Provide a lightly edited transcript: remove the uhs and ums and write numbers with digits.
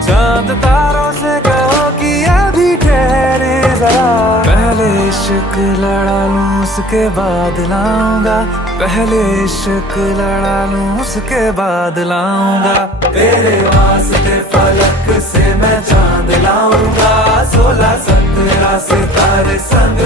चांद तारों से कहो कि अभी ठहरे जरा। पहले इश्क लड़ा लूं उसके बाद लाऊंगा, पहले इश्क लड़ा लूं उसके बाद लाऊंगा। तेरे वास्ते फलक से मैं चांद लाऊंगा, 16-17 सितारे संग